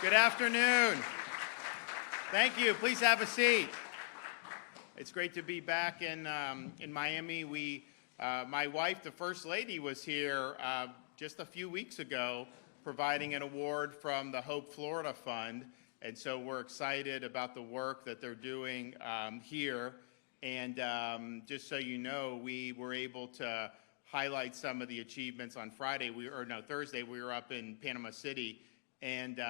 Good afternoon. Thank you. Please have a seat. It's great to be back in Miami. My wife, the First Lady, was here just a few weeks ago providing an award from the Hope Florida Fund. And so we're excited about the work that they're doing here. And just so you know, we were able to highlight some of the achievements on Thursday. We were up in Panama City. And,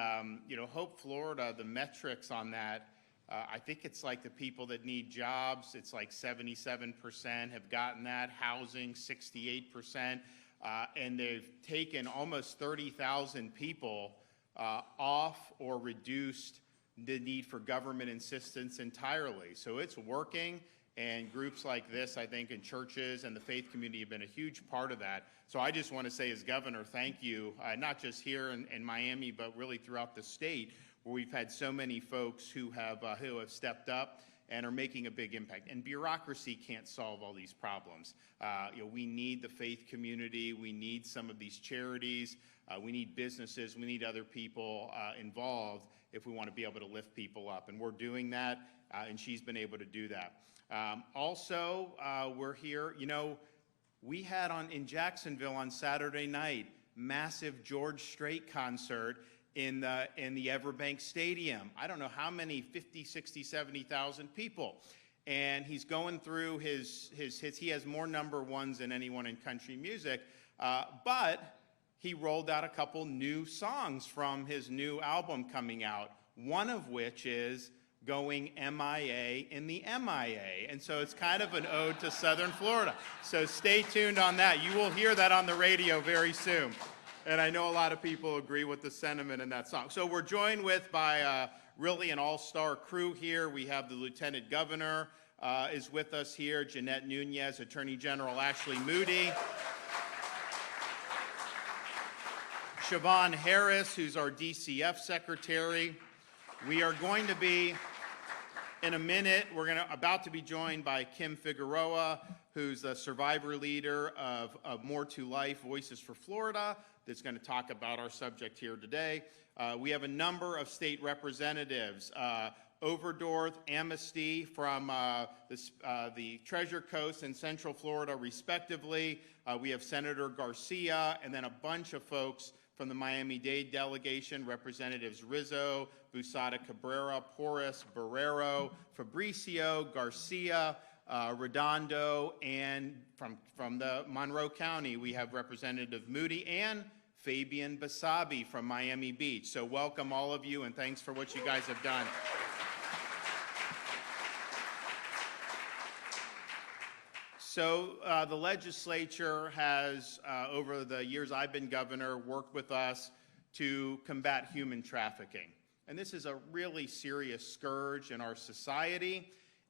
Hope Florida, the metrics on that, I think it's like the people that need jobs, it's like 77% have gotten that, housing 68%, and they've taken almost 30,000 people off or reduced the need for government assistance entirely. So it's working, and groups like this, I think, in churches and the faith community have been a huge part of that. So I just want to say as governor, thank you, not just here in Miami, but really throughout the state, where we've had so many folks who have stepped up and are making a big impact. And bureaucracy can't solve all these problems. We need the faith community. We need some of these charities. We need businesses. We need other people involved if we want to be able to lift people up. And we're doing that, and she's been able to do that. Also, we're here. We had in Jacksonville on Saturday night, massive George Strait concert in the Everbank Stadium. I don't know how many, 50, 60, 70,000 people. And he's going through his hits. He has more number ones than anyone in country music. But he rolled out a couple new songs from his new album coming out, one of which is Going MIA in the MIA. And so it's kind of an ode to Southern Florida. So stay tuned on that. You will hear that on the radio very soon. And I know a lot of people agree with the sentiment in that song. So we're joined by really an all-star crew here. We have the Lieutenant Governor is with us here, Jeanette Nunez, Attorney General Ashley Moody, Siobhan Harris, who's our DCF Secretary. We are going to be, in a minute, about to be joined by Kim Figueroa, who's the survivor leader of More to Life, Voices for Florida, that's going to talk about our subject here today. We have a number of state representatives, Overdorf, Amnesty from the Treasure Coast and Central Florida, respectively. We have Senator Garcia, and then a bunch of folks from the Miami-Dade delegation, Representatives Rizzo, Busada Cabrera, Porras, Barrero, Fabricio, Garcia, Redondo, and from the Monroe County, we have Representative Moody and Fabian Basabi from Miami Beach. So welcome all of you, and thanks for what you guys have done. So the legislature has, over the years I've been governor, worked with us to combat human trafficking. And this is a really serious scourge in our society.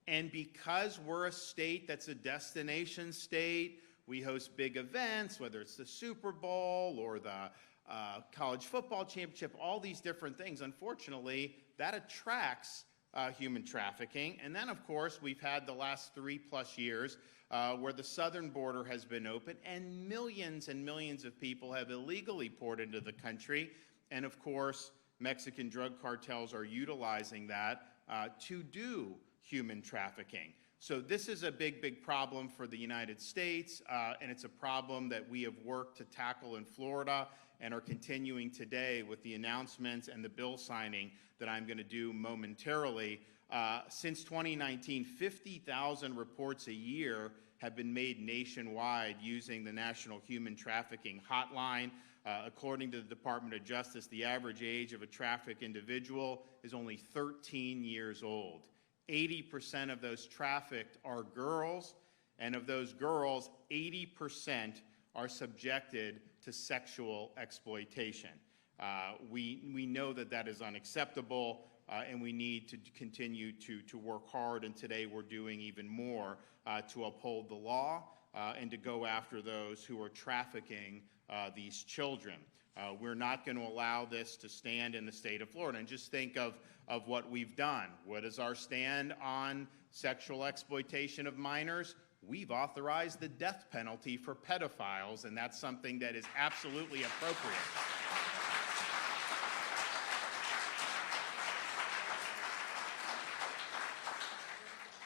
And because we're a state that's a destination state, we host big events, whether it's the Super Bowl or the college football championship, all these different things. Unfortunately, that attracts human trafficking. And then, of course, we've had the last 3+ years where the southern border has been open and millions of people have illegally poured into the country. And of course, Mexican drug cartels are utilizing that to do human trafficking. So this is a big problem for the United States, and it's a problem that we have worked to tackle in Florida and are continuing today with the announcements and the bill signing that I'm going to do momentarily. Since 2019, 50,000 reports a year have been made nationwide using the National Human Trafficking Hotline. According to the Department of Justice, the average age of a trafficked individual is only 13 years old. 80% of those trafficked are girls, and of those girls, 80% are subjected to sexual exploitation. We know that is unacceptable, and we need to continue to work hard, and today we're doing even more to uphold the law and to go after those who are trafficking these children. We're not going to allow this to stand in the state of Florida. And just think of what we've done. What is our stand on sexual exploitation of minors? We've authorized the death penalty for pedophiles, and that's something that is absolutely appropriate.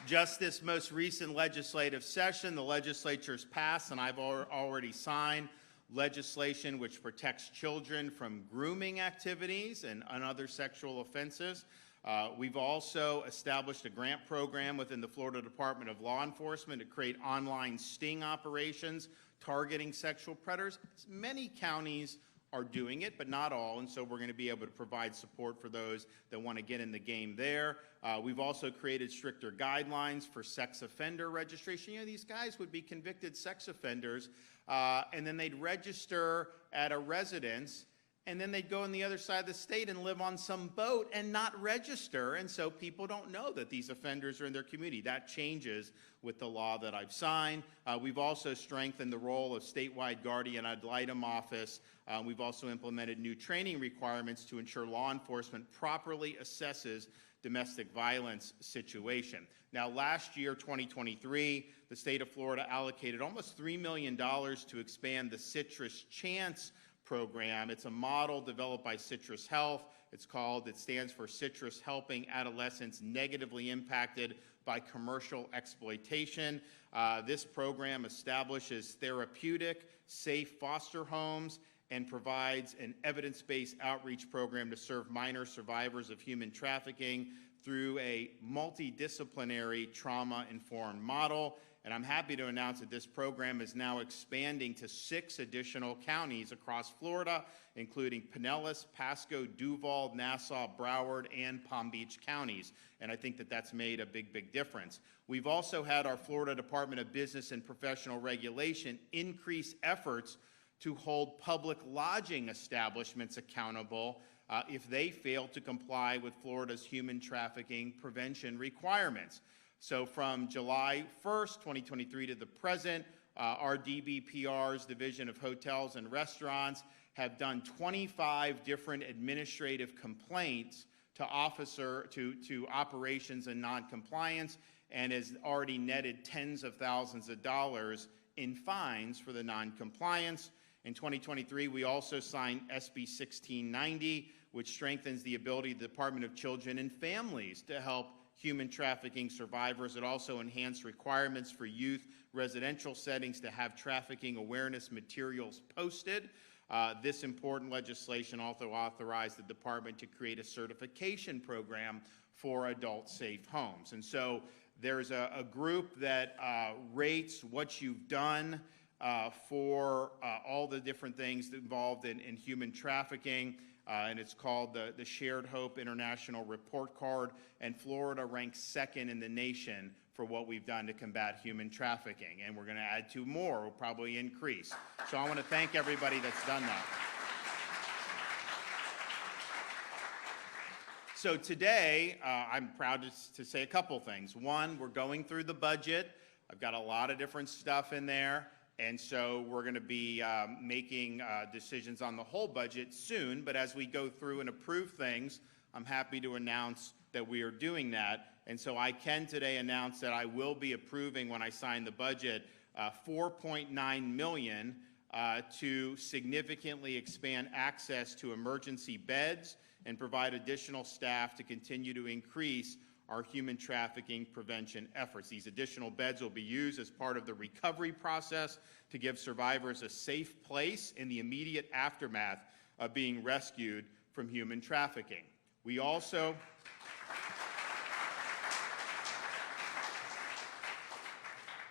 Just this most recent legislative session, the legislature's passed, and I've already signed legislation which protects children from grooming activities and other sexual offenses. We've also established a grant program within the Florida Department of Law Enforcement to create online sting operations targeting sexual predators. Many counties are doing it, but not all, and so we're going to be able to provide support for those that want to get in the game there. We've also created stricter guidelines for sex offender registration. You know, these guys would be convicted sex offenders, and then they'd register at a residence, and then they'd go on the other side of the state and live on some boat and not register, and so people don't know that these offenders are in their community. That changes with the law that I've signed. We've also strengthened the role of statewide guardian ad litem office. We've also implemented new training requirements to ensure law enforcement properly assesses domestic violence situation. Now, last year, 2023, the state of Florida allocated almost $3 million to expand the Citrus Chance program. It's a model developed by Citrus Health. It stands for Citrus Helping Adolescents Negatively Impacted by Commercial Exploitation. This program establishes therapeutic, safe foster homes and provides an evidence-based outreach program to serve minor survivors of human trafficking through a multidisciplinary trauma-informed model. And I'm happy to announce that this program is now expanding to 6 additional counties across Florida, including Pinellas, Pasco, Duval, Nassau, Broward, and Palm Beach counties. And I think that that's made a big, big difference. We've also had our Florida Department of Business and Professional Regulation increase efforts to hold public lodging establishments accountable if they fail to comply with Florida's human trafficking prevention requirements. So from July 1st, 2023 to the present, our DBPR's Division of Hotels and Restaurants have done 25 different administrative complaints to operations and noncompliance, and has already netted tens of thousands of dollars in fines for the noncompliance. In 2023, we also signed SB 1690, which strengthens the ability of the Department of Children and Families to help human trafficking survivors. It also enhanced requirements for youth residential settings to have trafficking awareness materials posted. This important legislation also authorized the department to create a certification program for adult safe homes. And so there's a group that rates what you've done for all the different things involved in human trafficking, and it's called the Shared Hope International Report Card, and Florida ranks 2nd in the nation for what we've done to combat human trafficking, and we're going to add 2 more. We'll probably increase. So I want to thank everybody that's done that. So today, I'm proud to say a couple things. One, we're going through the budget. I've got a lot of different stuff in there. And so we're going to be making decisions on the whole budget soon. But as we go through and approve things, I'm happy to announce that we are doing that. And so I can today announce that I will be approving, when I sign the budget, $4.9 million to significantly expand access to emergency beds and provide additional staff to continue to increase our human trafficking prevention efforts. These additional beds will be used as part of the recovery process to give survivors a safe place in the immediate aftermath of being rescued from human trafficking.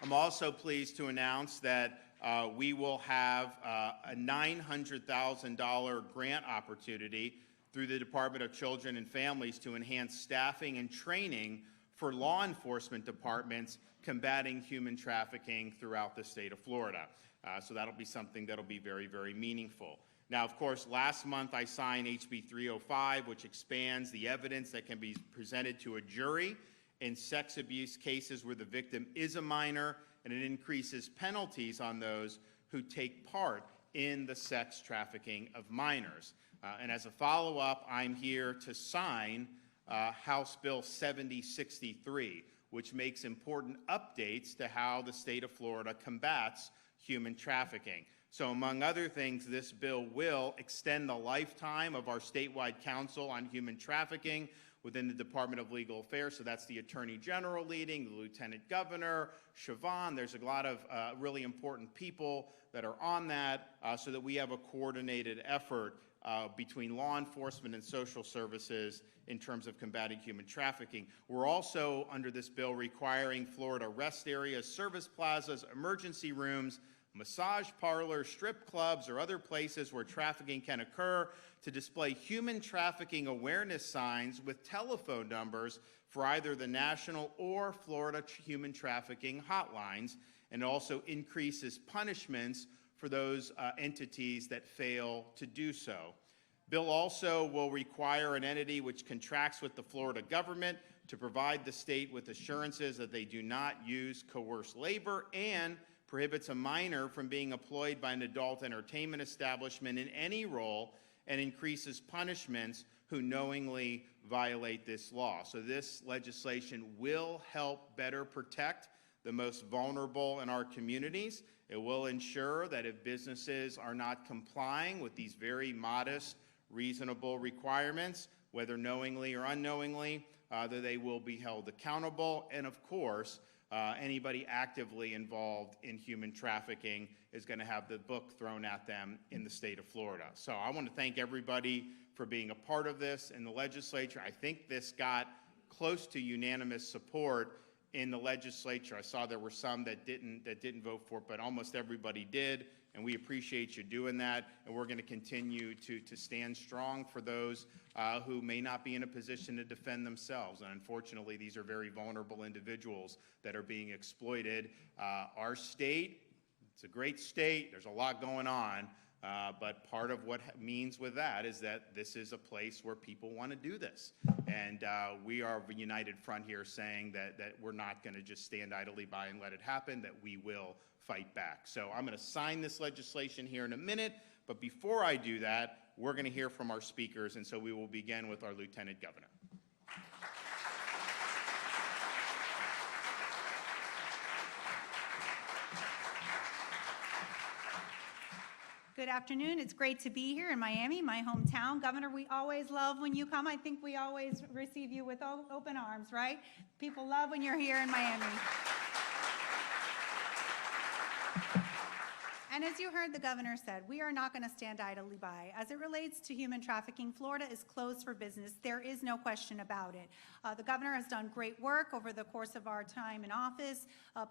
I'm also pleased to announce that we will have a $900,000 grant opportunity through the Department of Children and Families to enhance staffing and training for law enforcement departments combating human trafficking throughout the state of Florida. So that'll be something that'll be very, very meaningful. Now, of course, last month I signed HB 305, which expands the evidence that can be presented to a jury in sex abuse cases where the victim is a minor, and it increases penalties on those who take part in the sex trafficking of minors. And as a follow-up, I'm here to sign House Bill 7063, which makes important updates to how the state of Florida combats human trafficking. So among other things, this bill will extend the lifetime of our statewide Council on Human Trafficking within the Department of Legal Affairs. So that's the Attorney General leading, the Lieutenant Governor, Siobhan. There's a lot of really important people that are on that so that we have a coordinated effort between law enforcement and social services in terms of combating human trafficking. We're also, under this bill, requiring Florida rest areas, service plazas, emergency rooms, massage parlors, strip clubs, or other places where trafficking can occur to display human trafficking awareness signs with telephone numbers for either the national or Florida human trafficking hotlines, and also increases punishments for those entities that fail to do so. Bill also will require an entity which contracts with the Florida government to provide the state with assurances that they do not use coerced labor, and prohibits a minor from being employed by an adult entertainment establishment in any role, and increases punishments who knowingly violate this law. So this legislation will help better protect the most vulnerable in our communities. It will ensure that if businesses are not complying with these very modest, reasonable requirements, whether knowingly or unknowingly, that they will be held accountable. And of course, anybody actively involved in human trafficking is going to have the book thrown at them in the state of Florida. So I want to thank everybody for being a part of this in the legislature. I think this got close to unanimous support in the legislature. I saw there were some that didn't vote for it, but almost everybody did, and we appreciate you doing that. And we're going to continue to stand strong for those who may not be in a position to defend themselves. And unfortunately, these are very vulnerable individuals that are being exploited. Our state, it's a great state. There's a lot going on. But part of what means with that is that this is a place where people want to do this. And we are a united front here saying that we're not going to just stand idly by and let it happen, that we will fight back. So I'm going to sign this legislation here in a minute. But before I do that, we're going to hear from our speakers. And so we will begin with our Lieutenant Governor. Good afternoon. It's great to be here in Miami, my hometown. Governor, we always love when you come. I think we always receive you with open arms, right? People love when you're here in Miami. And as you heard the governor said, we are not going to stand idly by. As it relates to human trafficking, Florida is closed for business. There is no question about it. The governor has done great work over the course of our time in office,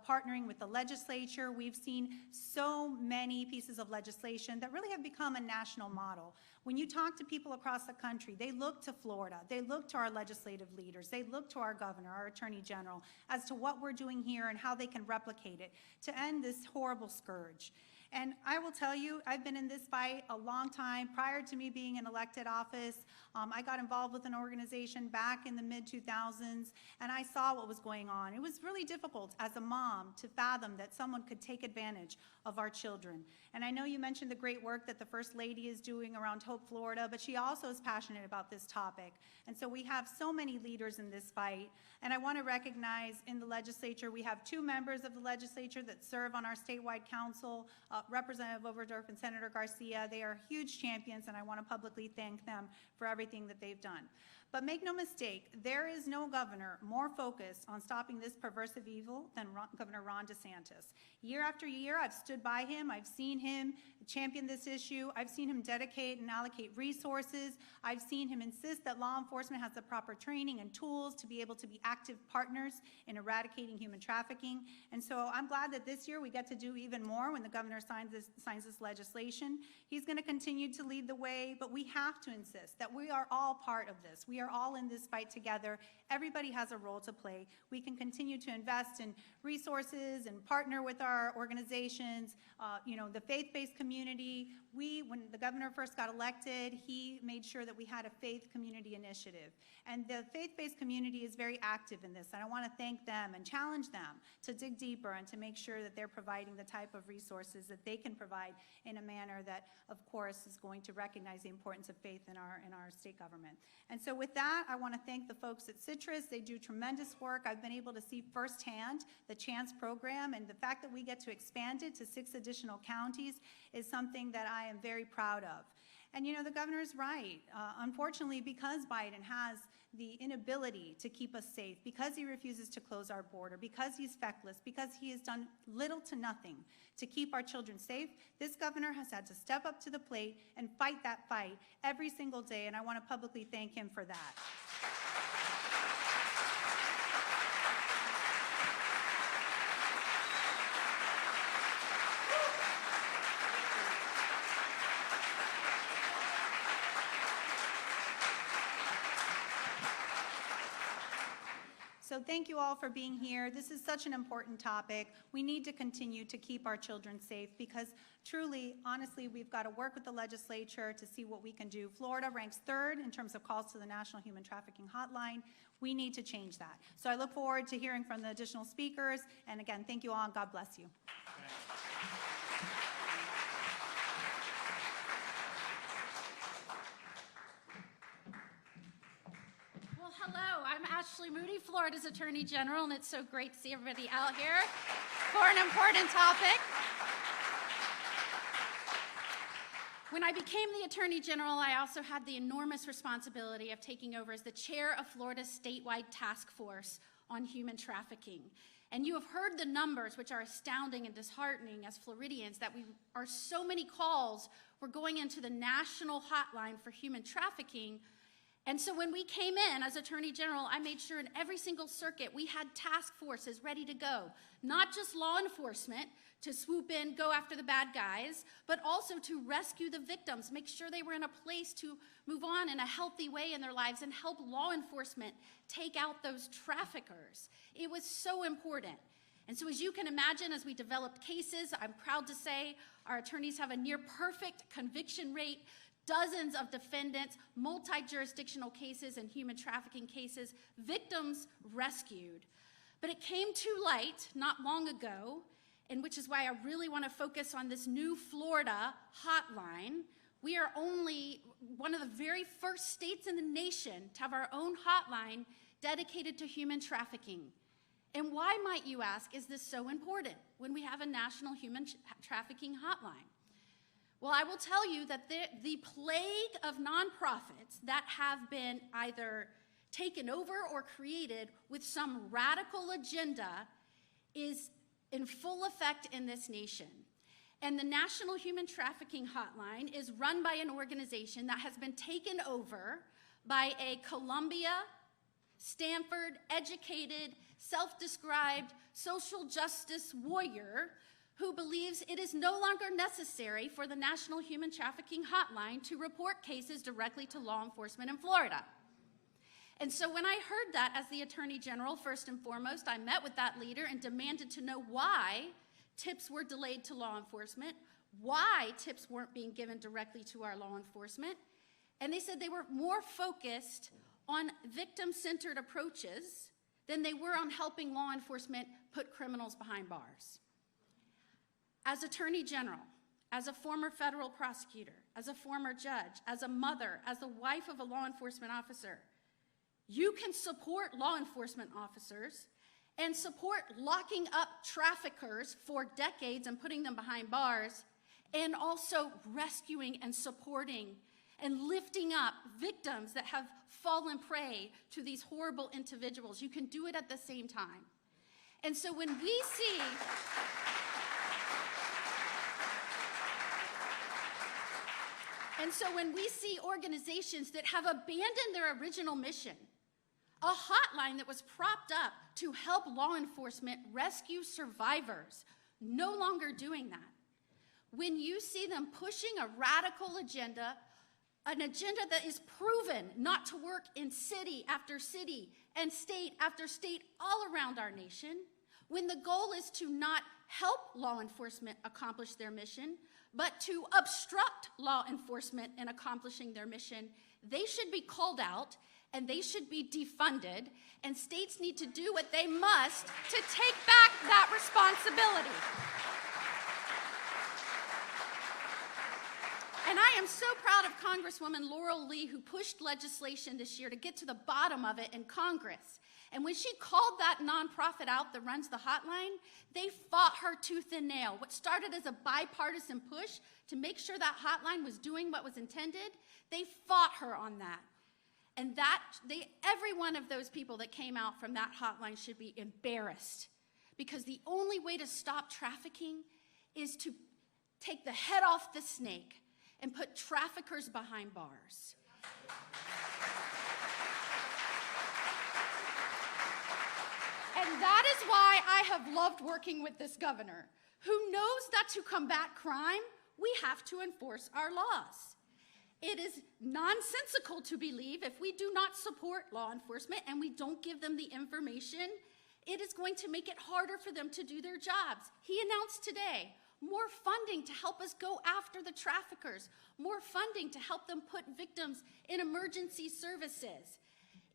partnering with the legislature. We've seen so many pieces of legislation that really have become a national model. When you talk to people across the country, they look to Florida, they look to our legislative leaders, they look to our governor, our attorney general, as to what we're doing here and how they can replicate it to end this horrible scourge. And I will tell you, I've been in this fight a long time. Prior to me being in elected office, I got involved with an organization back in the mid-2000s, and I saw what was going on. It was really difficult as a mom to fathom that someone could take advantage of our children. And I know you mentioned the great work that the First Lady is doing around Hope, Florida, but she also is passionate about this topic. And so we have so many leaders in this fight. And I want to recognize in the legislature, we have 2 members of the legislature that serve on our statewide council, Representative Overdorf and Senator Garcia. They are huge champions, and I want to publicly thank them for everything that they've done. But make no mistake, there is no governor more focused on stopping this perversive evil than Governor Ron DeSantis. Year after year, I've stood by him. I've seen him champion this issue. I've seen him dedicate and allocate resources. I've seen him insist that law enforcement has the proper training and tools to be able to be active partners in eradicating human trafficking. And so I'm glad that this year we get to do even more when the governor signs this legislation. He's going to continue to lead the way, but we have to insist that we are all part of this. We are all in this fight together. Everybody has a role to play. We can continue to invest in resources and partner with our organizations, the faith-based community, when the governor first got elected, he made sure that we had a faith community initiative. And the faith-based community is very active in this. And I want to thank them and challenge them to dig deeper and to make sure that they're providing the type of resources that they can provide in a manner that, of course, is going to recognize the importance of faith in our state government. And so with that, I want to thank the folks at Citrus. They do tremendous work. I've been able to see firsthand the CHANCE program, and the fact that we get to expand it to 6 additional counties is something that I am very proud of. And you know, the governor's right. Unfortunately, because Biden has the inability to keep us safe, because he refuses to close our border, because he's feckless, because he has done little to nothing to keep our children safe, this governor has had to step up to the plate and fight that fight every single day, and I want to publicly thank him for that. So thank you all for being here. This is such an important topic. We need to continue to keep our children safe because truly, honestly, we've got to work with the legislature to see what we can do. Florida ranks 3rd in terms of calls to the National Human Trafficking Hotline. We need to change that. So I look forward to hearing from the additional speakers. And again, thank you all and God bless you. Hello, I'm Ashley Moody, Florida's Attorney General, and it's so great to see everybody out here for an important topic. When I became the Attorney General, I also had the enormous responsibility of taking over as the chair of Florida's statewide task force on human trafficking. And you have heard the numbers, which are astounding and disheartening as Floridians, that so many calls were going into the national hotline for human trafficking. And so when we came in as Attorney General, I made sure in every single circuit we had task forces ready to go, not just law enforcement to swoop in, go after the bad guys, but also to rescue the victims, make sure they were in a place to move on in a healthy way in their lives and help law enforcement take out those traffickers. It was so important. And so as you can imagine, as we developed cases, I'm proud to say our attorneys have a near perfect conviction rate, dozens of defendants, multi-jurisdictional cases and human trafficking cases, victims rescued. But it came to light not long ago, and which is why I really want to focus on this new Florida hotline. We are only one of the very first states in the nation to have our own hotline dedicated to human trafficking. And why, might you ask, is this so important when we have a national human trafficking hotline? Well, I will tell you that the plague of nonprofits that have been either taken over or created with some radical agenda is in full effect in this nation. And the National Human Trafficking Hotline is run by an organization that has been taken over by a Columbia, Stanford, educated, self-described social justice warrior who believes it is no longer necessary for the National Human Trafficking Hotline to report cases directly to law enforcement in Florida. And so when I heard that as the Attorney General, first and foremost, I met with that leader and demanded to know why tips were delayed to law enforcement, why tips weren't being given directly to our law enforcement. And they said they were more focused on victim-centered approaches than they were on helping law enforcement put criminals behind bars. As Attorney General, as a former federal prosecutor, as a former judge, as a mother, as the wife of a law enforcement officer, you can support law enforcement officers and support locking up traffickers for decades and putting them behind bars, and also rescuing and supporting and lifting up victims that have fallen prey to these horrible individuals. You can do it at the same time. And so when we see organizations that have abandoned their original mission, a hotline that was propped up to help law enforcement rescue survivors, no longer doing that. When you see them pushing a radical agenda, an agenda that is proven not to work in city after city and state after state all around our nation, when the goal is to not help law enforcement accomplish their mission, but to obstruct law enforcement in accomplishing their mission, they should be called out and they should be defunded, and states need to do what they must to take back that responsibility. And I am so proud of Congresswoman Laurel Lee, who pushed legislation this year to get to the bottom of it in Congress. And when she called that nonprofit out that runs the hotline, they fought her tooth and nail. What started as a bipartisan push to make sure that hotline was doing what was intended, they fought her on that. And every one of those people that came out from that hotline should be embarrassed, because the only way to stop trafficking is to take the head off the snake and put traffickers behind bars. And that is why I have loved working with this governor, who knows that to combat crime, we have to enforce our laws. It is nonsensical to believe if we do not support law enforcement and we don't give them the information, it is going to make it harder for them to do their jobs. He announced today more funding to help us go after the traffickers, more funding to help them put victims in emergency services.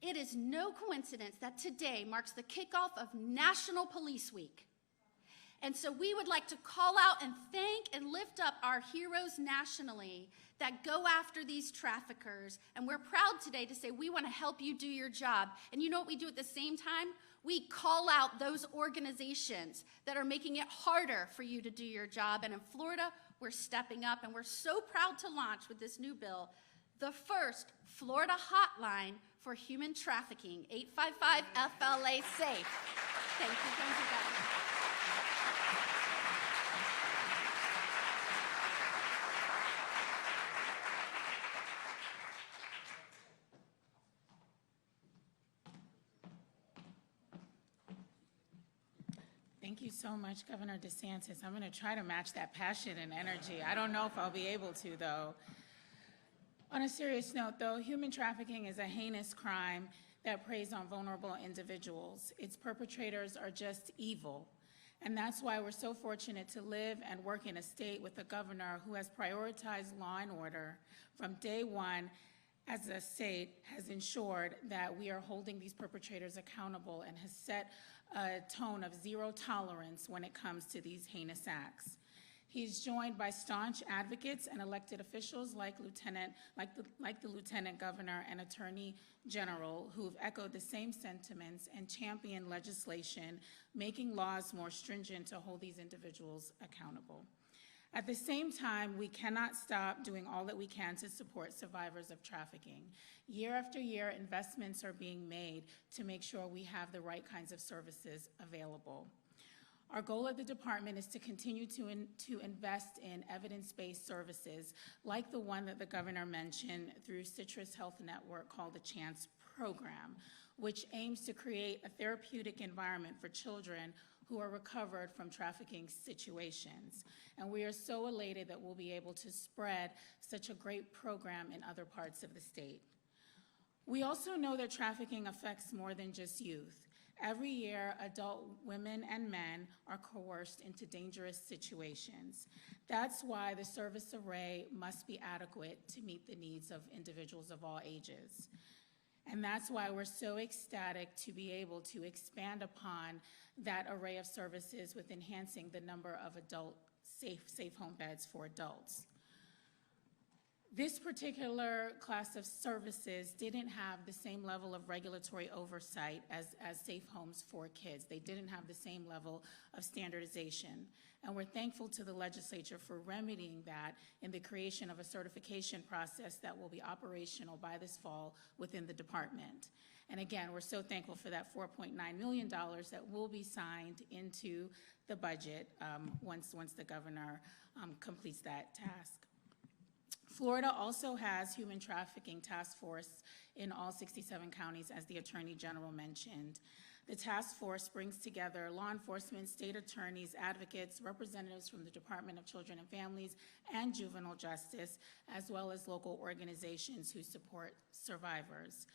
It is no coincidence that today marks the kickoff of National Police Week. And so we would like to call out and thank and lift up our heroes nationally that go after these traffickers. And we're proud today to say we want to help you do your job. And you know what we do at the same time? We call out those organizations that are making it harder for you to do your job. And in Florida, we're stepping up, and we're so proud to launch with this new bill the first Florida hotline for human trafficking, 855-FLA-SAFE. Thank you, Governor. Thank you so much, Governor DeSantis. I'm going to try to match that passion and energy. I don't know if I'll be able to, though. On a serious note, though, human trafficking is a heinous crime that preys on vulnerable individuals. Its perpetrators are just evil. And that's why we're so fortunate to live and work in a state with a governor who has prioritized law and order from day one, as a state, has ensured that we are holding these perpetrators accountable and has set a tone of zero tolerance when it comes to these heinous acts. He's joined by staunch advocates and elected officials like the Lieutenant Governor and Attorney General, who've echoed the same sentiments and championed legislation, making laws more stringent to hold these individuals accountable. At the same time, we cannot stop doing all that we can to support survivors of trafficking. Year after year, investments are being made to make sure we have the right kinds of services available. Our goal at the department is to continue to invest in evidence-based services like the one that the governor mentioned through Citrus Health Network called the CHANCE program, which aims to create a therapeutic environment for children who are recovered from trafficking situations. And we are so elated that we'll be able to spread such a great program in other parts of the state. We also know that trafficking affects more than just youth. Every year, adult women and men are coerced into dangerous situations. That's why the service array must be adequate to meet the needs of individuals of all ages. And that's why we're so ecstatic to be able to expand upon that array of services with enhancing the number of adult safe home beds for adults. This particular class of services didn't have the same level of regulatory oversight as safe homes for kids. They didn't have the same level of standardization. And we're thankful to the legislature for remedying that in the creation of a certification process that will be operational by this fall within the department. And again, we're so thankful for that $4.9 million that will be signed into the budget once the governor completes that task. Florida also has human trafficking task force in all 67 counties, as the Attorney General mentioned. The task force brings together law enforcement, state attorneys, advocates, representatives from the Department of Children and Families and Juvenile Justice, as well as local organizations who support survivors.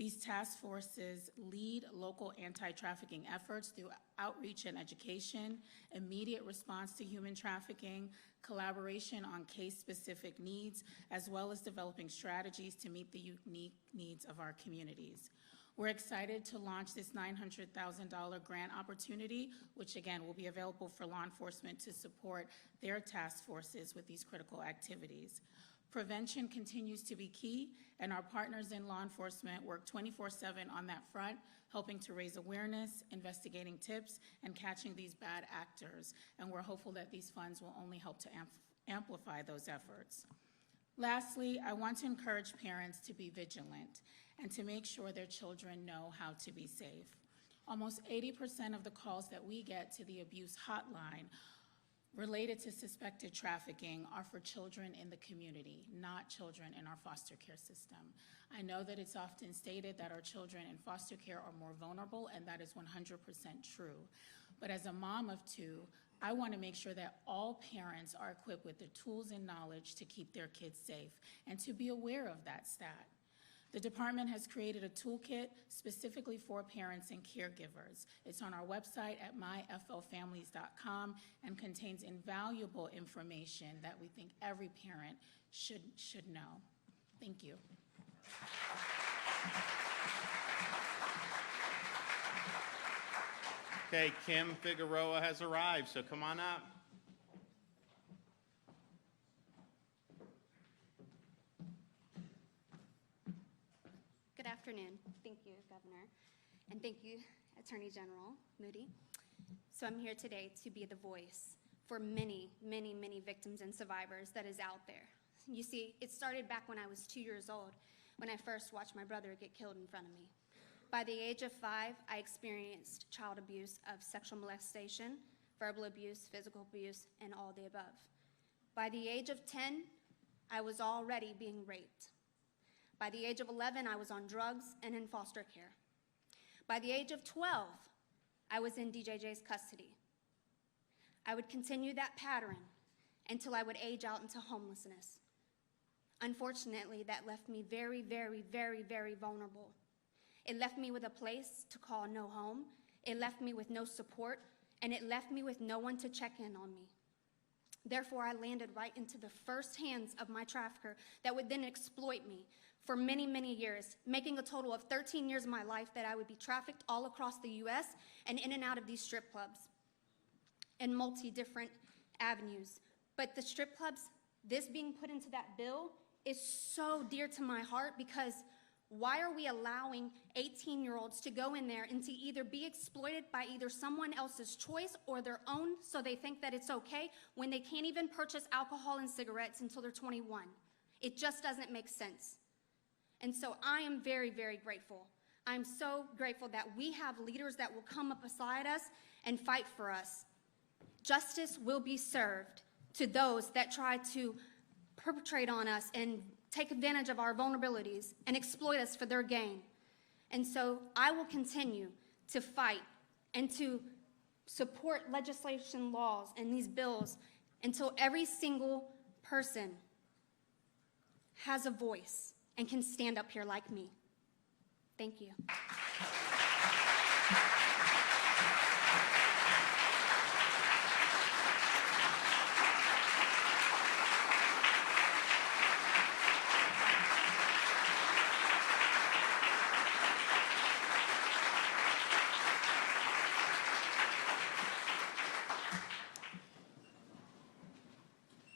These task forces lead local anti-trafficking efforts through outreach and education, immediate response to human trafficking, collaboration on case-specific needs, as well as developing strategies to meet the unique needs of our communities. We're excited to launch this $900,000 grant opportunity, which again will be available for law enforcement to support their task forces with these critical activities. Prevention continues to be key, and our partners in law enforcement work 24/7 on that front, helping to raise awareness, investigating tips, and catching these bad actors. And we're hopeful that these funds will only help to amplify those efforts. Lastly, I want to encourage parents to be vigilant and to make sure their children know how to be safe. Almost 80% of the calls that we get to the abuse hotline related to suspected trafficking are for children in the community, not children in our foster care system. I know that it's often stated that our children in foster care are more vulnerable, and that is 100% true. But as a mom of two, I want to make sure that all parents are equipped with the tools and knowledge to keep their kids safe and to be aware of that stat. The department has created a toolkit specifically for parents and caregivers. It's on our website at myflfamilies.com and contains invaluable information that we think every parent should know. Thank you. Okay, Kim Figueroa has arrived, so come on up. Good afternoon. Thank you, Governor, and thank you, Attorney General Moody. So I'm here today to be the voice for many, many, many victims and survivors that is out there. You see, it started back when I was 2 years old, when I first watched my brother get killed in front of me. By the age of 5, I experienced child abuse of sexual molestation, verbal abuse, physical abuse, and all the above. By the age of 10, I was already being raped. By the age of 11, I was on drugs and in foster care. By the age of 12, I was in DJJ's custody. I would continue that pattern until I would age out into homelessness. Unfortunately, that left me very, very, very, very vulnerable. It left me with a place to call no home. It left me with no support, and it left me with no one to check in on me. Therefore, I landed right into the first hands of my trafficker that would then exploit me for many, many years, making a total of 13 years of my life that I would be trafficked all across the U.S. and in and out of these strip clubs in multi-different avenues. But the strip clubs, this being put into that bill is so dear to my heart, because why are we allowing 18-year-olds to go in there and to either be exploited by either someone else's choice or their own, so they think that it's okay, when they can't even purchase alcohol and cigarettes until they're 21? It just doesn't make sense. And so I am very, very grateful. I'm so grateful that we have leaders that will come up beside us and fight for us. Justice will be served to those that try to perpetrate on us and take advantage of our vulnerabilities and exploit us for their gain. And so I will continue to fight and to support legislation, laws, and these bills until every single person has a voice and can stand up here like me. Thank you.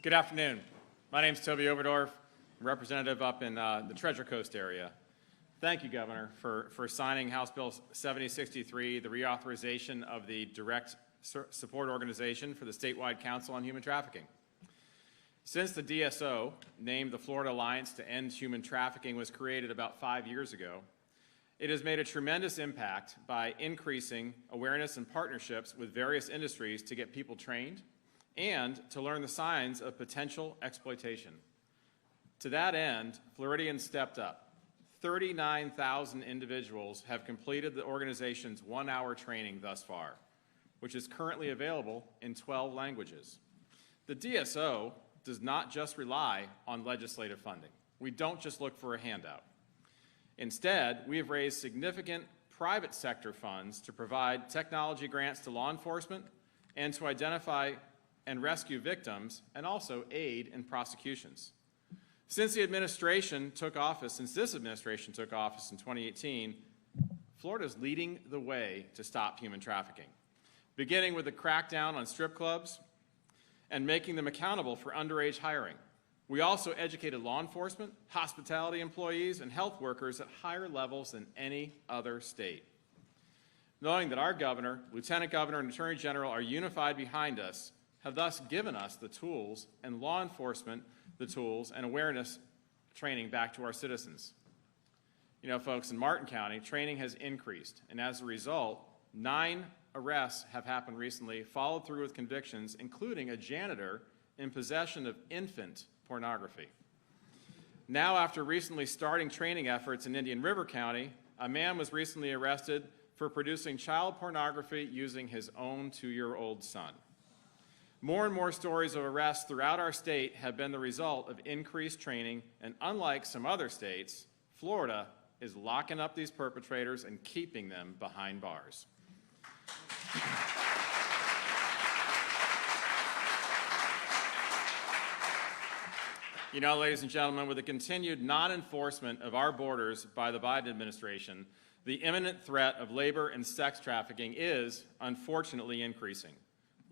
Good afternoon. My name is Toby Oberdorf, representative up in the Treasure Coast area. Thank you, Governor, for signing House Bill 7063, the reauthorization of the Direct Support Organization for the Statewide Council on Human Trafficking. Since the DSO, named the Florida Alliance to End Human Trafficking, was created about 5 years ago, it has made a tremendous impact by increasing awareness and partnerships with various industries to get people trained and to learn the signs of potential exploitation. To that end, Floridians stepped up. 39,000 individuals have completed the organization's 1-hour training thus far, which is currently available in 12 languages. The DSO does not just rely on legislative funding. We don't just look for a handout. Instead, we have raised significant private sector funds to provide technology grants to law enforcement and to identify and rescue victims and also aid in prosecutions. Since this administration took office in 2018, Florida is leading the way to stop human trafficking, beginning with a crackdown on strip clubs and making them accountable for underage hiring. We also educated law enforcement, hospitality employees, and health workers at higher levels than any other state. Knowing that our governor, lieutenant governor, and attorney general are unified behind us, have thus given us the tools and law enforcement the tools and awareness training back to our citizens. You know, folks, in Martin County, training has increased, and as a result, 9 arrests have happened recently, followed through with convictions, including a janitor in possession of infant pornography. Now, after recently starting training efforts in Indian River County, a man was recently arrested for producing child pornography using his own 2-year-old son. More and more stories of arrests throughout our state have been the result of increased training, and unlike some other states, Florida is locking up these perpetrators and keeping them behind bars. You know, ladies and gentlemen, with the continued non-enforcement of our borders by the Biden administration, the imminent threat of labor and sex trafficking is, unfortunately, increasing.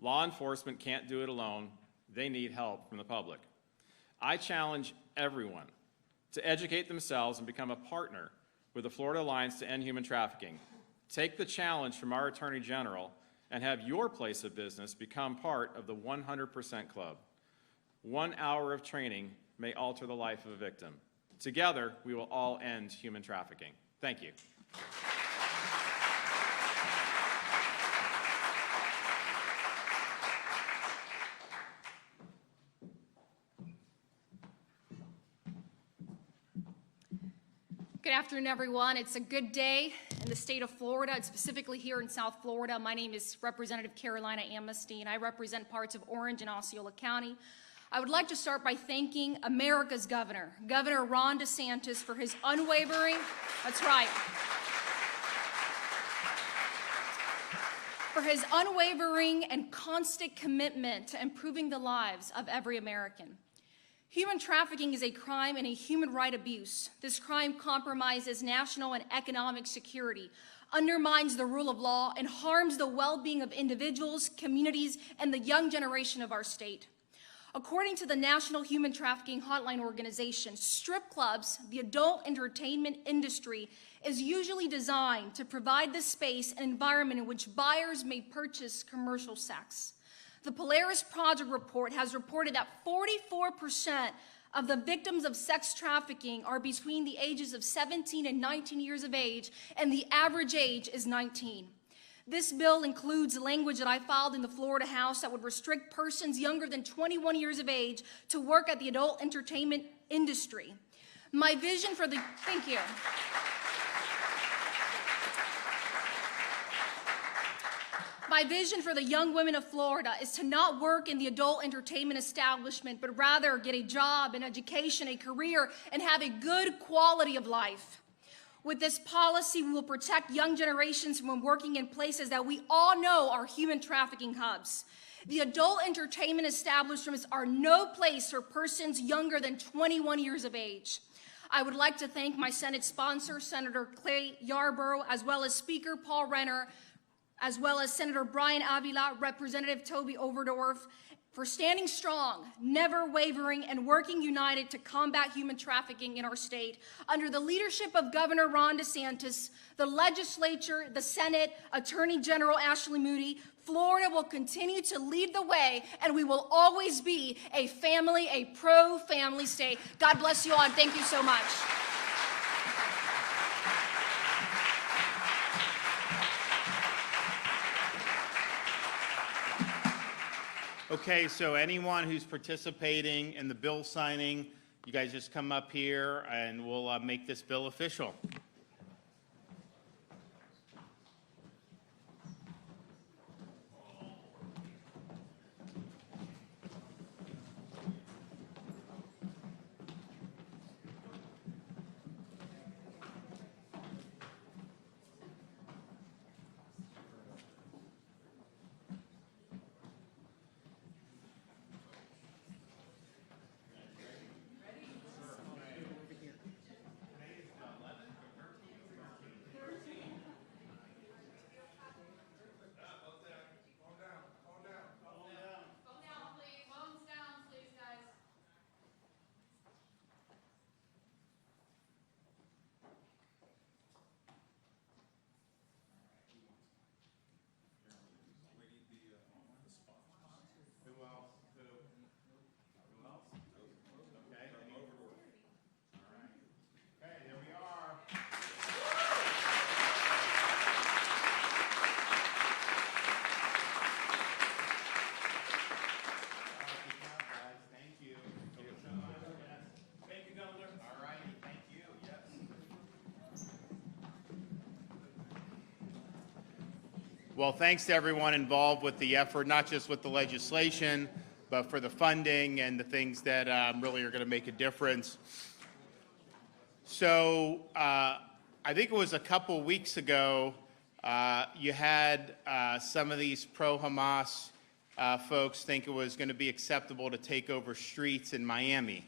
Law enforcement can't do it alone. They need help from the public. I challenge everyone to educate themselves and become a partner with the Florida Alliance to End Human Trafficking. Take the challenge from our Attorney General and have your place of business become part of the 100% Club. 1 hour of training may alter the life of a victim. Together, we will all end human trafficking. Thank you. Good afternoon, everyone. It's a good day in the state of Florida, and specifically here in South Florida. My name is Representative Carolina Amnesty, and I represent parts of Orange and Osceola County. I would like to start by thanking America's governor, Governor Ron DeSantis, for his unwavering, that's right, for his unwavering and constant commitment to improving the lives of every American. Human trafficking is a crime and a human right abuse. This crime compromises national and economic security, undermines the rule of law, and harms the well-being of individuals, communities, and the young generation of our state. According to the National Human Trafficking Hotline organization, strip clubs, the adult entertainment industry, is usually designed to provide the space and environment in which buyers may purchase commercial sex. The Polaris Project report has reported that 44% of the victims of sex trafficking are between the ages of 17 and 19 years of age, and the average age is 19. This bill includes language that I filed in the Florida House that would restrict persons younger than 21 years of age to work at the adult entertainment industry. My vision for the, thank you. My vision for the young women of Florida is to not work in the adult entertainment establishment, but rather get a job, an education, a career, and have a good quality of life. With this policy, we will protect young generations from working in places that we all know are human trafficking hubs. The adult entertainment establishments are no place for persons younger than 21 years of age. I would like to thank my Senate sponsor, Senator Clay Yarborough, as well as Speaker Paul Renner, as well as Senator Brian Avila, Representative Toby Overdorf, for standing strong, never wavering, and working united to combat human trafficking in our state. Under the leadership of Governor Ron DeSantis, the legislature, the Senate, Attorney General Ashley Moody, Florida will continue to lead the way, and we will always be a family, a pro-family state. God bless you all, and thank you so much. Okay, so anyone who's participating in the bill signing, you guys just come up here and we'll make this bill official. Well, thanks to everyone involved with the effort, not just with the legislation, but for the funding and the things that really are going to make a difference. So I think it was a couple weeks ago, you had some of these pro-Hamas folks think it was going to be acceptable to take over streets in Miami.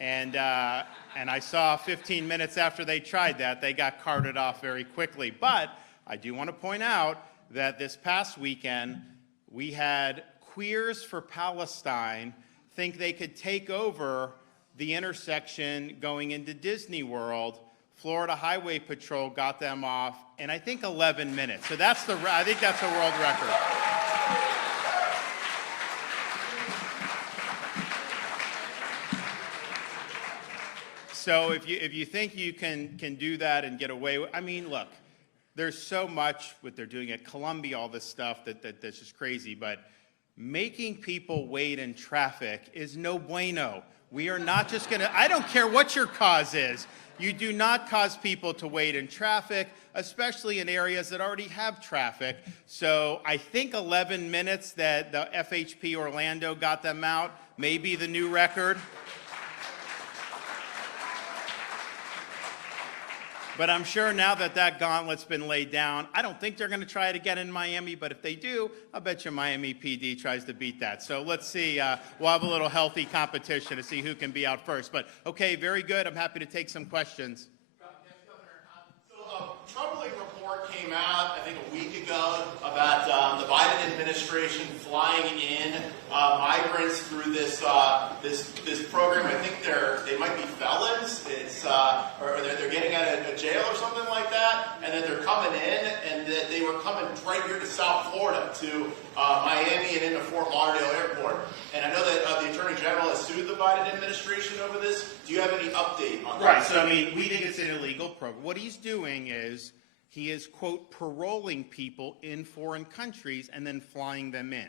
And I saw 15 minutes after they tried that, they got carted off very quickly. But I do want to point out that this past weekend, we had Queers for Palestine think they could take over the intersection going into Disney World. Florida Highway Patrol got them off in, I think, 11 minutes. So I think that's a world record. So if you think you can do that and get away with, I mean, look, there's so much what they're doing at Columbia, all this stuff that's just crazy, but making people wait in traffic is no bueno. We are not just going to, I don't care what your cause is. You do not cause people to wait in traffic, especially in areas that already have traffic. So I think 11 minutes that the FHP Orlando got them out may be the new record. But I'm sure now that that gauntlet's been laid down, I don't think they're going to try it again in Miami, but if they do, I bet you Miami PD tries to beat that. So let's see. We'll have a little healthy competition to see who can be out first. But, okay, very good. I'm happy to take some questions. Yes, Governor. So a troubling report came out, I think, a week ago about the Biden administration flying in migrants through this program. I think they might be felons. Or they're getting out of jail or something like that, and that they're coming in, and that they were coming right here to South Florida, to Miami and into Fort Lauderdale Airport. And I know that the Attorney General has sued the Biden administration over this. Do you have any update on that? Right, so I mean, we think it's an illegal program. What he's doing is he is, quote, paroling people in foreign countries and then flying them in.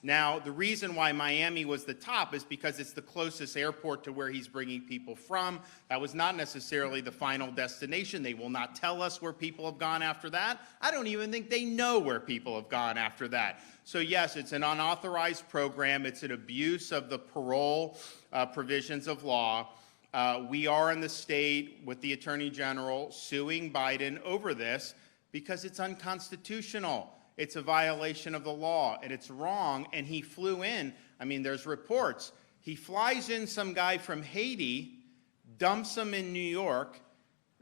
Now, the reason why Miami was the top is because it's the closest airport to where he's bringing people from. That was not necessarily the final destination. They will not tell us where people have gone after that. I don't even think they know where people have gone after that. So yes, it's an unauthorized program. It's an abuse of the parole provisions of law. We are in the state with the Attorney General suing Biden over this because it's unconstitutional. It's a violation of the law, and it's wrong, and he flew in. I mean, there's reports. He flies in some guy from Haiti, dumps him in New York.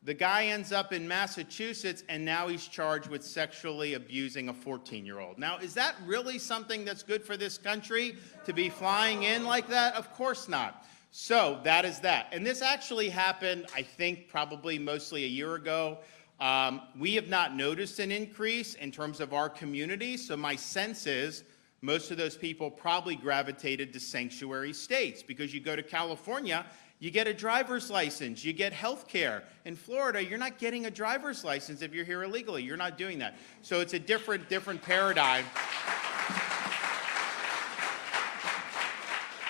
The guy ends up in Massachusetts, and now he's charged with sexually abusing a 14-year-old. Now, is that really something that's good for this country, to be flying in like that? Of course not. So that is that. And this actually happened, I think, probably mostly a year ago. We have not noticed an increase in terms of our community, so my sense is most of those people probably gravitated to sanctuary states, because you go to California, you get a driver's license, you get health care. In Florida, you're not getting a driver's license if you're here illegally. You're not doing that. So it's a different paradigm.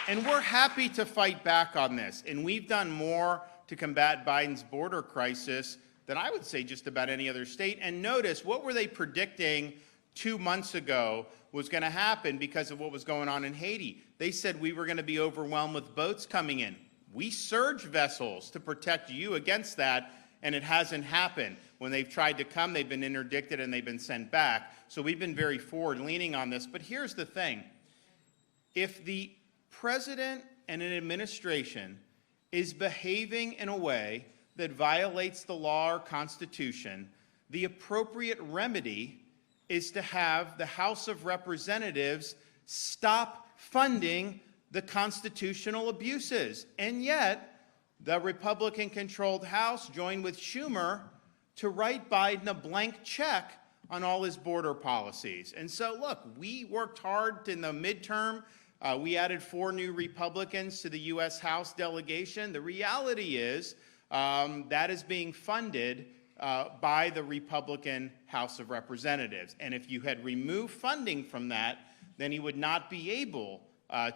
And we're happy to fight back on this. And we've done more to combat Biden's border crisis than I would say just about any other state. And notice, what were they predicting 2 months ago was going to happen because of what was going on in Haiti? They said we were going to be overwhelmed with boats coming in. We surge vessels to protect you against that, and it hasn't happened. When they've tried to come, they've been interdicted and they've been sent back. So we've been very forward-leaning on this. But here's the thing. If the president and an administration is behaving in a way that violates the law or Constitution, the appropriate remedy is to have the House of Representatives stop funding the constitutional abuses. And yet, the Republican-controlled House joined with Schumer to write Biden a blank check on all his border policies. And so, look, we worked hard in the midterm. We added 4 new Republicans to the U.S. House delegation. The reality is that is being funded by the Republican House of Representatives. And if you had removed funding from that, then he would not be able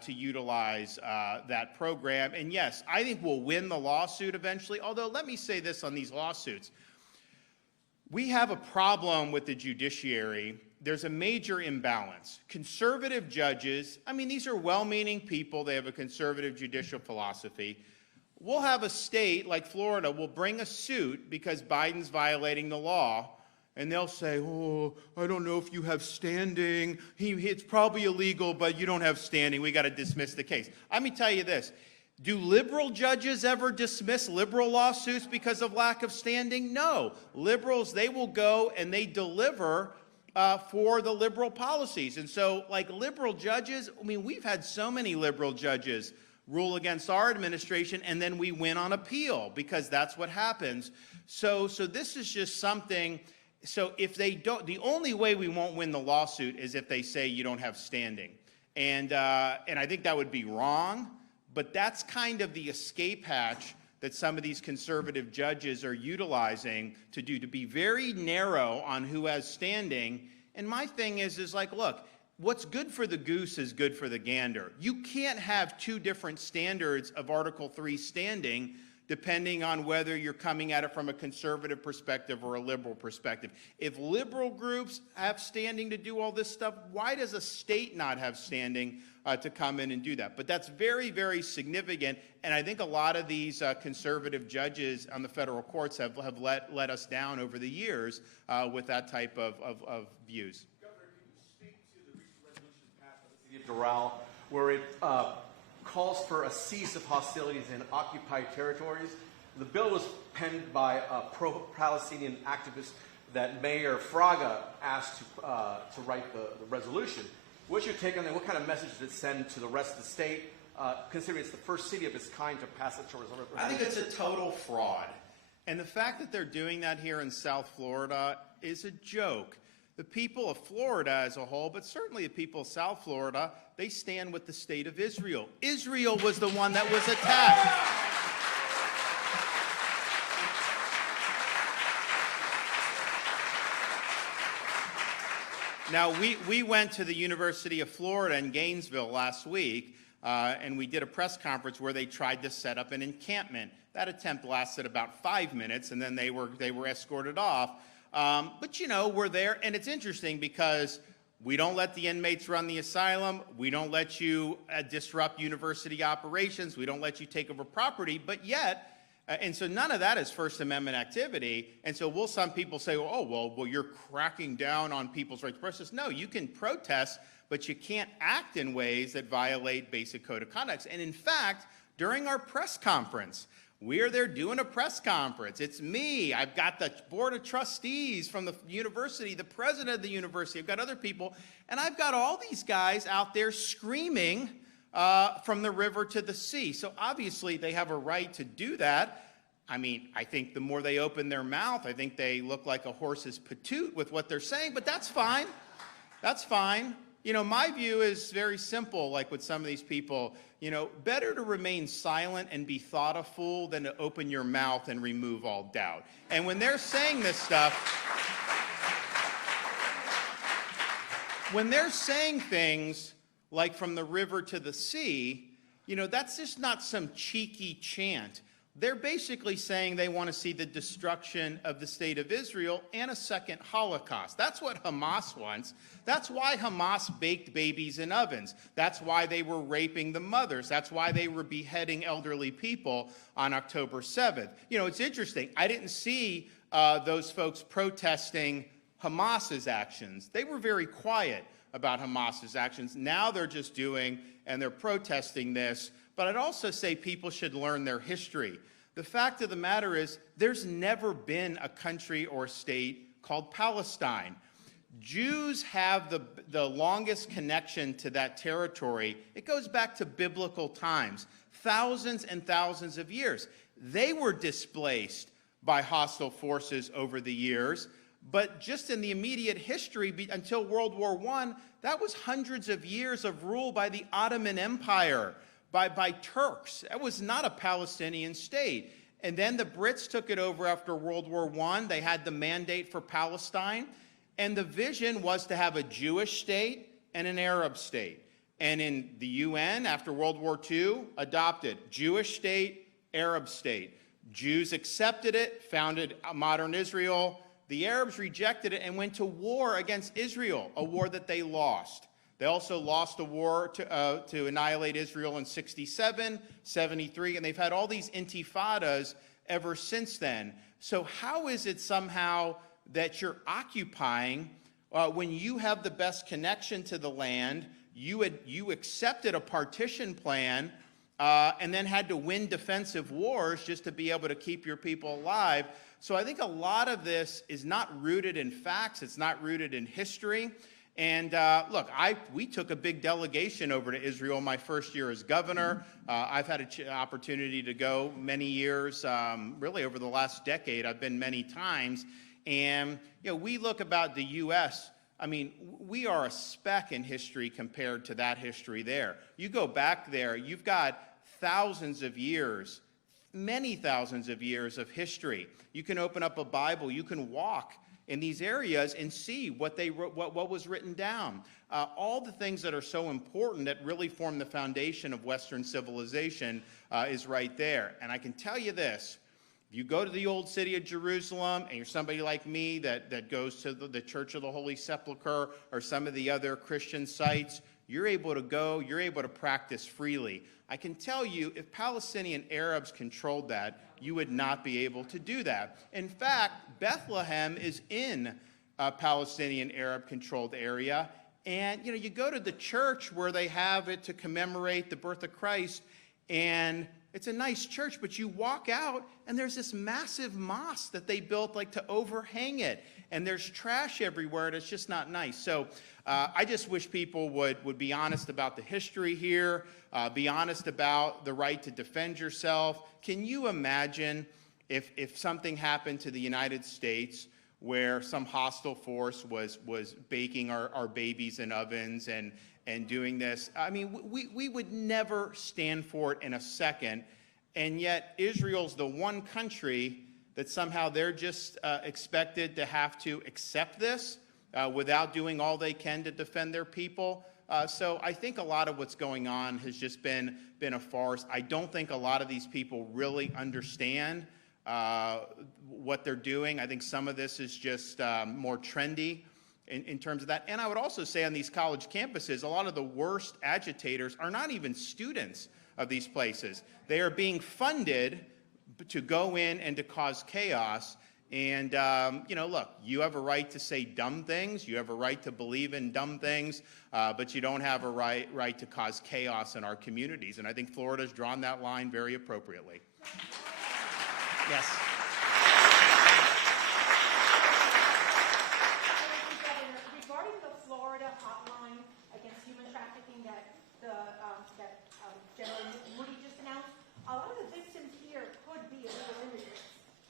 to utilize that program. And yes, I think we'll win the lawsuit eventually, although let me say this on these lawsuits. We have a problem with the judiciary there's a major imbalance. Conservative judges, I mean, these are well-meaning people. They have a conservative judicial philosophy. We'll have a state like Florida will bring a suit because Biden's violating the law, and they'll say, oh, I don't know if you have standing. It's probably illegal, but you don't have standing. We got to dismiss the case. Let me tell you this. Do liberal judges ever dismiss liberal lawsuits because of lack of standing? No. Liberals, they will go and they deliver for the liberal policies. And so, like liberal judges, I mean, we've had so many liberal judges rule against our administration, and then we win on appeal because that's what happens. So this is just something. So if they don't, the only way we won't win the lawsuit is if they say you don't have standing, and I think that would be wrong. But that's kind of the escape hatch that some of these conservative judges are utilizing to be very narrow on who has standing. And my thing is like, look, what's good for the goose is good for the gander. You can't have two different standards of Article 3 standing depending on whether you're coming at it from a conservative perspective or a liberal perspective. If liberal groups have standing to do all this stuff, why does a state not have standing to come in and do that? But that's very, very significant, and I think a lot of these conservative judges on the federal courts have let us down over the years with that type of views. Governor, can you speak to the recent resolution passed by the city of Doral, where it calls for a cease of hostilities in occupied territories? The bill was penned by a pro-Palestinian activist that Mayor Fraga asked to write the resolution. What's your take on that? What kind of message does it send to the rest of the state, considering it's the first city of its kind to pass such a resolution? I think it's a total fraud. And the fact that they're doing that here in South Florida is a joke. The people of Florida as a whole, but certainly the people of South Florida, they stand with the state of Israel. Israel was the one that was attacked. Now, we went to the University of Florida in Gainesville last week, and we did a press conference where they tried to set up an encampment. That attempt lasted about 5 minutes, and then they were escorted off. But, you know, we're there, and it's interesting because we don't let the inmates run the asylum. We don't let you disrupt university operations. We don't let you take over property, but yet, and so none of that is First Amendment activity. And so will some people say, well, you're cracking down on people's rights to protest? No, you can protest, but you can't act in ways that violate basic code of conduct. And in fact, during our press conference, we are there doing a press conference. It's me. I've got the board of trustees from the university, the president of the university. I've got other people. And I've got all these guys out there screaming from the river to the sea. So obviously they have a right to do that. I mean, I think the more they open their mouth, I think they look like a horse's patoot with what they're saying, but that's fine. That's fine. You know, my view is very simple, like with some of these people. You know, better to remain silent and be thought a fool than to open your mouth and remove all doubt. And when they're saying this stuff, when they're saying things like from the river to the sea, you know, that's just not some cheeky chant. They're basically saying they want to see the destruction of the state of Israel and a second Holocaust. That's what Hamas wants. That's why Hamas baked babies in ovens. That's why they were raping the mothers. That's why they were beheading elderly people on October 7th. You know, it's interesting. I didn't see those folks protesting Hamas's actions. They were very quiet about Hamas's actions. Now they're just doing, and they're protesting this. But I'd also say people should learn their history. The fact of the matter is, there's never been a country or state called Palestine. Jews have the longest connection to that territory. It goes back to biblical times, thousands and thousands of years. They were displaced by hostile forces over the years, but just in the immediate history until World War I, that was hundreds of years of rule by the Ottoman Empire, by Turks. That was not a Palestinian state. And then the Brits took it over after World War I. They had the mandate for Palestine. And the vision was to have a Jewish state and an Arab state. And in the UN, after World War II, adopted Jewish state, Arab state. Jews accepted it, founded modern Israel. the Arabs rejected it and went to war against Israel, a war that they lost. They also lost a war to annihilate Israel in 67, 73, and they've had all these intifadas ever since then. So how is it somehow that you're occupying when you have the best connection to the land? You accepted a partition plan and then had to win defensive wars just to be able to keep your people alive. So I think a lot of this is not rooted in facts. It's not rooted in history. And look, we took a big delegation over to Israel my first year as governor. I've had an opportunity to go many years, really over the last decade. I've been many times. And we look about the U.S., I mean, we are a speck in history compared to that history there. You go back there, you've got thousands of years, many thousands of years of history. You can open up a Bible, you can walk in these areas and see what they wrote, what was written down. All the things that are so important that really form the foundation of Western civilization is right there. And I can tell you this, if you go to the old city of Jerusalem and you're somebody like me that goes to the Church of the Holy Sepulchre or some of the other Christian sites, you're able to go, you're able to practice freely. I can tell you, if Palestinian Arabs controlled that, you would not be able to do that. In fact, Bethlehem is in a Palestinian Arab-controlled area. And, you go to the church where they have it to commemorate the birth of Christ, and it's a nice church, but you walk out, and there's this massive mosque that they built like to overhang it. And there's trash everywhere, and it's just not nice. So I just wish people would be honest about the history here, be honest about the right to defend yourself. Can you imagine if something happened to the United States where some hostile force was baking our babies in ovens and doing this? I mean, we would never stand for it in a second, and yet Israel's the one country that somehow they're just expected to have to accept this without doing all they can to defend their people. So I think a lot of what's going on has just been a farce. I don't think a lot of these people really understand what they're doing. I think some of this is just more trendy in terms of that. And I would also say on these college campuses, a lot of the worst agitators are not even students of these places. They are being funded to go in and to cause chaos. And, look, you have a right to say dumb things. You have a right to believe in dumb things, but you don't have a right to cause chaos in our communities. And I think Florida's drawn that line very appropriately. Yes. Regarding the Florida hotline against human trafficking that General Moody just announced, a lot of the victims here could be illegal immigrants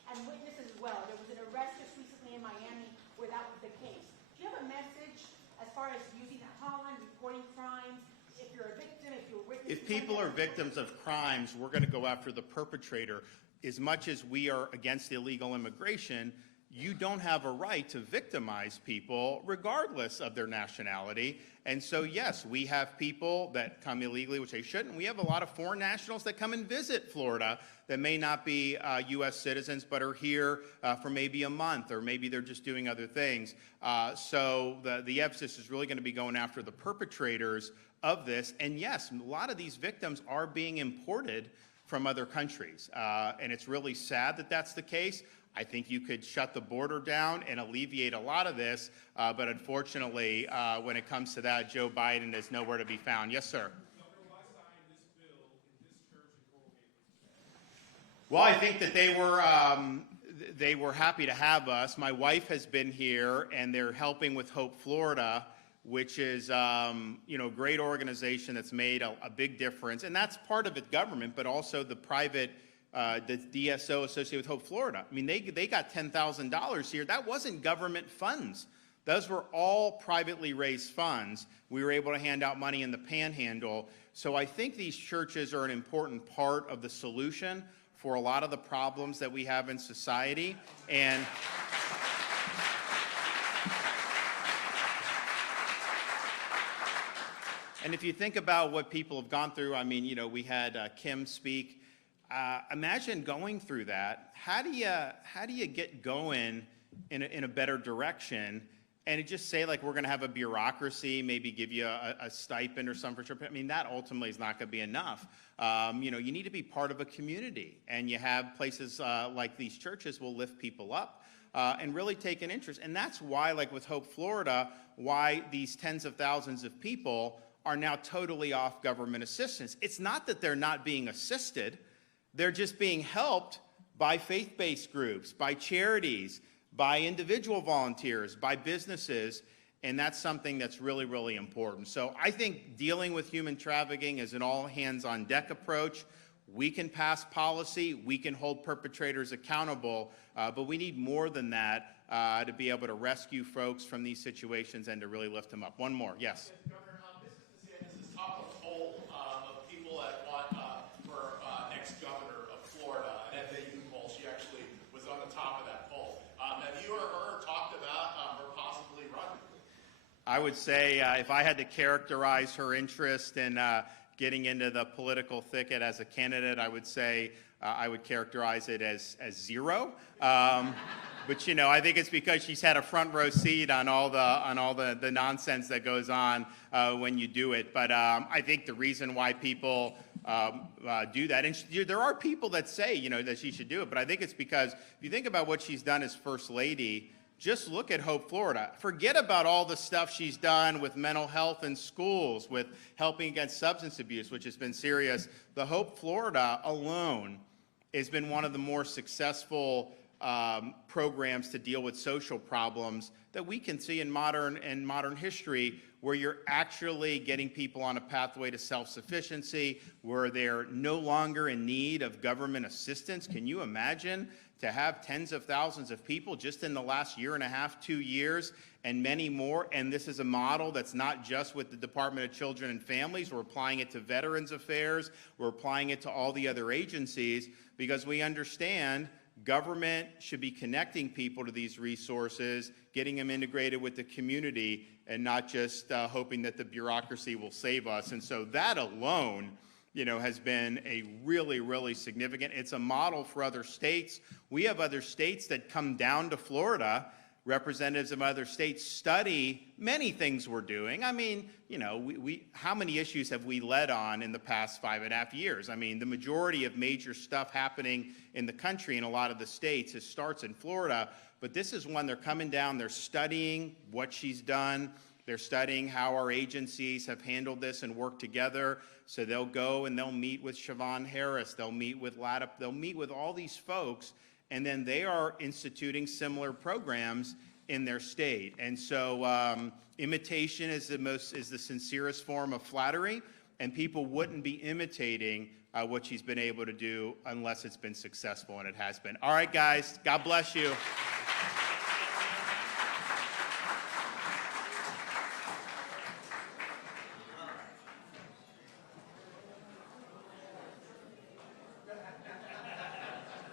and witnesses as well. There was an arrest just recently in Miami where that was the case. Do you have a message as far as using that hotline, reporting crimes? If you're a victim, if you're a witness. If people are victims of crimes, we're going to go after the perpetrator. As much as we are against illegal immigration, you don't have a right to victimize people regardless of their nationality. And so, yes, we have people that come illegally, which they shouldn't. We have a lot of foreign nationals that come and visit Florida that may not be U.S. citizens but are here for maybe a month, or maybe they're just doing other things. So the emphasis is really going to be going after the perpetrators of this. And yes, a lot of these victims are being imported from other countries. And it's really sad that that's the case. I think you could shut the border down and alleviate a lot of this, but unfortunately, when it comes to that, Joe Biden is nowhere to be found. Yes, sir. Well, I think that they were happy to have us. My wife has been here, and they're helping with Hope Florida, which is a great organization that's made a big difference. And that's part of it, government, but also the private, the DSO associated with Hope Florida. I mean, they got $10,000 here. That wasn't government funds. Those were all privately raised funds. We were able to hand out money in the Panhandle. So I think these churches are an important part of the solution for a lot of the problems that we have in society. And if you think about what people have gone through, I mean, we had Kim speak. Imagine going through that. How do you get going in a better direction. And to just say, like, we're going to have a bureaucracy, maybe give you a stipend or something for trip, I mean, that ultimately is not going to be enough. You know, you need to be part of a community, and you have places like these churches will lift people up and really take an interest. And that's why, like with Hope Florida, why these tens of thousands of people are now totally off government assistance. It's not that they're not being assisted, they're just being helped by faith-based groups, by charities, by individual volunteers, by businesses, and that's something that's really, really important. So I think dealing with human trafficking is an all-hands-on-deck approach. We can pass policy, we can hold perpetrators accountable, but we need more than that to be able to rescue folks from these situations and to really lift them up. One more, yes. Governor, this is DeSantis' top of poll of people that want for ex-governor of Florida. And at the youth poll, she actually was on the top of that poll. Have you or her talked about her possibly running? I would say if I had to characterize her interest in getting into the political thicket as a candidate, I would say I would characterize it as zero. But you know, I think it's because she's had a front row seat on all the nonsense that goes on when you do it. But I think the reason why people do that, and there are people that say, you know, that she should do it, but I think it's because if you think about what she's done as First Lady, just look at Hope Florida. Forget about all the stuff she's done with mental health in schools, with helping against substance abuse, which has been serious. The Hope Florida alone has been one of the more successful programs to deal with social problems that we can see in modern history, where you're actually getting people on a pathway to self-sufficiency, where they're no longer in need of government assistance. Can you imagine to have tens of thousands of people just in the last year and a half, 2 years, and many more? And this is a model that's not just with the Department of Children and Families. We're applying it to Veterans Affairs. We're applying it to all the other agencies, because we understand government should be connecting people to these resources, getting them integrated with the community, and not just hoping that the bureaucracy will save us. And so that alone, you know, has been a really, really significant. It's a model for other states. We have other states that come down to Florida. Representatives of other states study many things we're doing. I mean, you know, how many issues have we led on in the past 5.5 years? I mean, the majority of major stuff happening in the country in a lot of the states, it starts in Florida. But this is when they're coming down, they're studying what she's done. They're studying how our agencies have handled this and worked together. So they'll go and they'll meet with Siobhan Harris. They'll meet with Latta. They'll meet with all these folks. And then they are instituting similar programs in their state. And so imitation is the sincerest form of flattery, and people wouldn't be imitating what she's been able to do unless it's been successful, and it has been. All right, guys, God bless you.